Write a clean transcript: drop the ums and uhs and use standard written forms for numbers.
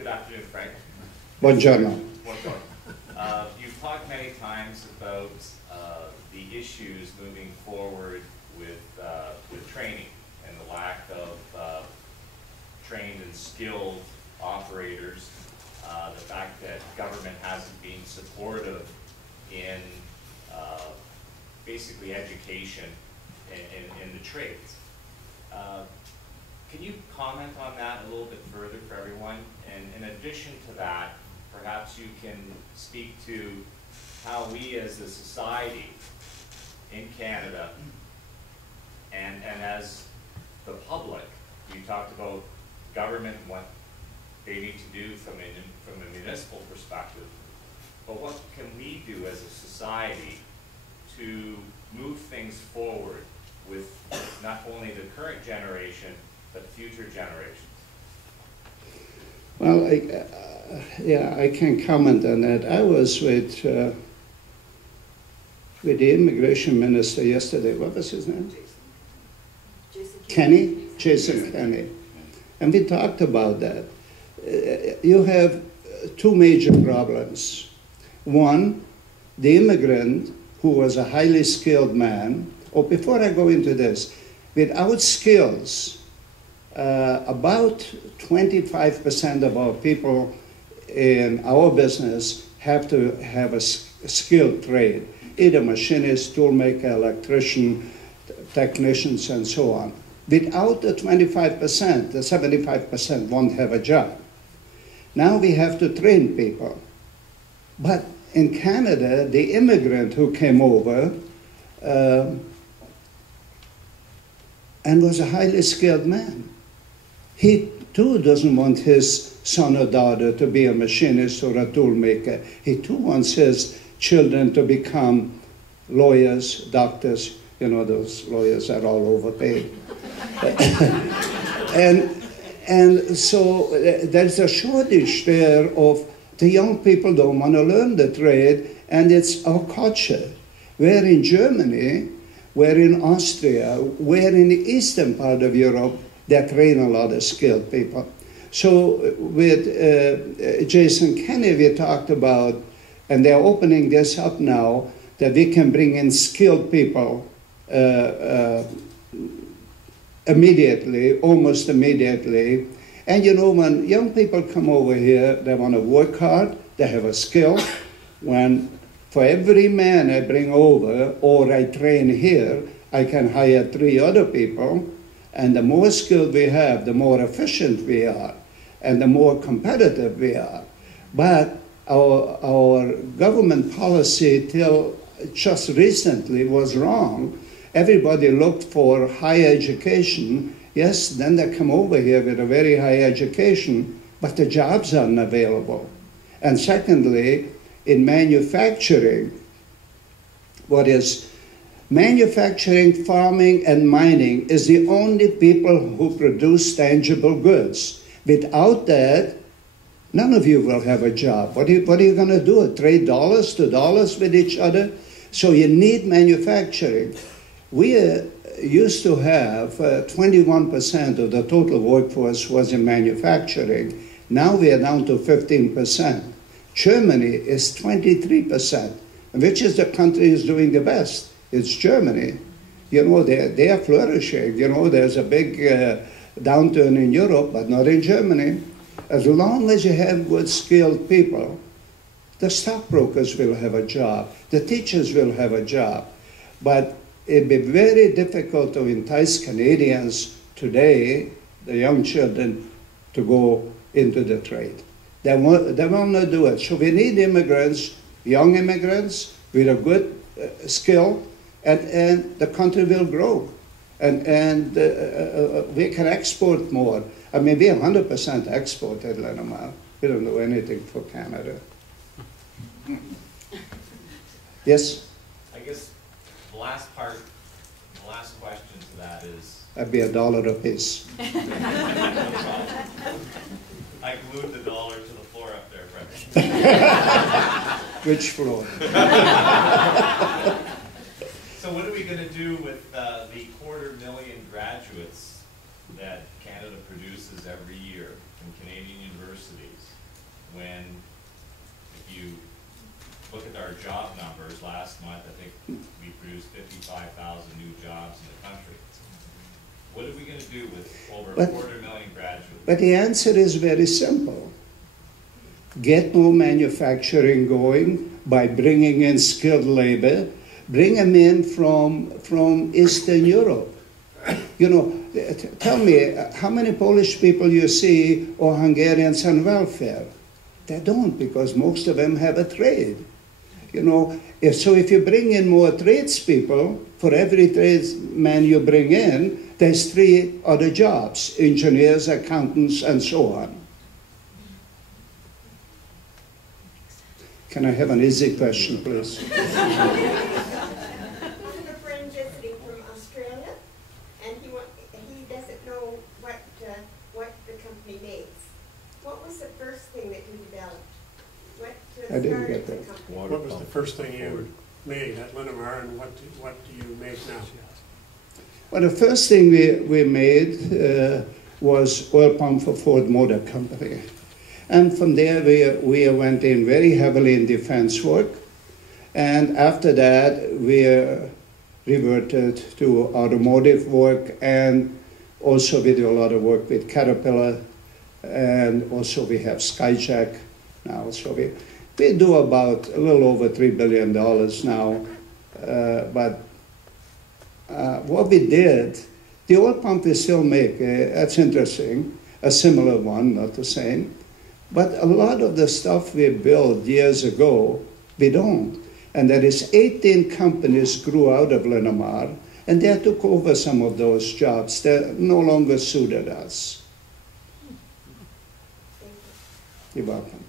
Good afternoon, Frank. Buongiorno. You've talked many times about the issues moving forward with training and the lack of trained and skilled operators, the fact that government hasn't been supportive in basically education in the trades. Can you comment on that a little bit further for everyone? And in addition to that, perhaps you can speak to how we as a society in Canada and as the public, you talked about government and what they need to do from a municipal perspective, but what can we do as a society to move things forward with not only the current generation, but future generations? Well, I can comment on that. I was with the immigration minister yesterday. What was his name? Jason Kenney. And we talked about that. You have two major problems. One, the immigrant who was a highly skilled man, or before I go into this, without skills, about 25% of our people in our business have to have a skilled trade, either machinist, toolmaker, electrician, technicians, and so on. Without the 25%, the 75% won't have a job. Now we have to train people. But in Canada, the immigrant who came over and was a highly skilled man, he too doesn't want his son or daughter to be a machinist or a toolmaker. He too wants his children to become lawyers, doctors. You know, those lawyers are all overpaid. and so there's a shortage there of the young people don't want to learn the trade, and it's our culture. Where in Germany, where in Austria, where in the eastern part of Europe, they train a lot of skilled people. So with Jason Kenney, we talked about, and they're opening this up now, that we can bring in skilled people immediately, almost immediately. And you know, when young people come over here, they want to work hard, they have a skill. When for every man I bring over or I train here, I can hire 3 other people. And the more skilled we have, the more efficient we are, and the more competitive we are. But our government policy till just recently was wrong. Everybody looked for higher education. Yes, then they come over here with a very high education, but the jobs aren't available. And secondly, in manufacturing, manufacturing, farming, and mining is the only people who produce tangible goods. Without that, none of you will have a job. What are you going to do? Trade dollars to dollars with each other? So you need manufacturing. We used to have 21% of the total workforce was in manufacturing. Now we are down to 15%. Germany is 23%. Which is the country is doing the best? It's Germany. You know, they are flourishing. You know, there's a big downturn in Europe, but not in Germany. As long as you have good skilled people, the stockbrokers will have a job, the teachers will have a job. But it'd be very difficult to entice Canadians today, the young children, to go into the trade. They will not do it. So we need immigrants, young immigrants, with a good skill, and the country will grow. And we can export more. I mean, we 100% export at Linamar. We don't do anything for Canada. Yes? I guess the last question to that is... That'd be $1 a piece. I glued the dollar to the floor up there, Fred. Which floor? So what are we going to do with the 250,000 graduates that Canada produces every year from Canadian universities? our job numbers last month, I think we produced 55,000 new jobs in the country. What are we going to do with over a 250,000 graduates? But the answer is very simple. Get more manufacturing going by bringing in skilled labor. Bring them in from Eastern Europe. You know, tell me, how many Polish people you see or Hungarians on welfare? They don't, because most of them have a trade. You know, so if you bring in more tradespeople, for every tradesman you bring in, there's 3 other jobs: engineers, accountants, and so on. Can I have an easy question, please? I have a friend visiting from Australia, and he doesn't know what the company makes. What was the first thing that you developed? What I didn't started get the that. company? What was the first thing you made at Linamar, and what do you make now? Well, the first thing we made was oil pump for Ford Motor Company. And from there, we went in very heavily in defense work. And after that, we reverted to automotive work, and also we do a lot of work with Caterpillar, and also we have Skyjack now. So we do about a little over $3 billion now. But what we did, the oil pump we still make, that's interesting, a similar one, not the same. But a lot of the stuff we built years ago, we don't. And there is 18 companies grew out of Linamar, and they took over some of those jobs. They no longer suited us. You're welcome.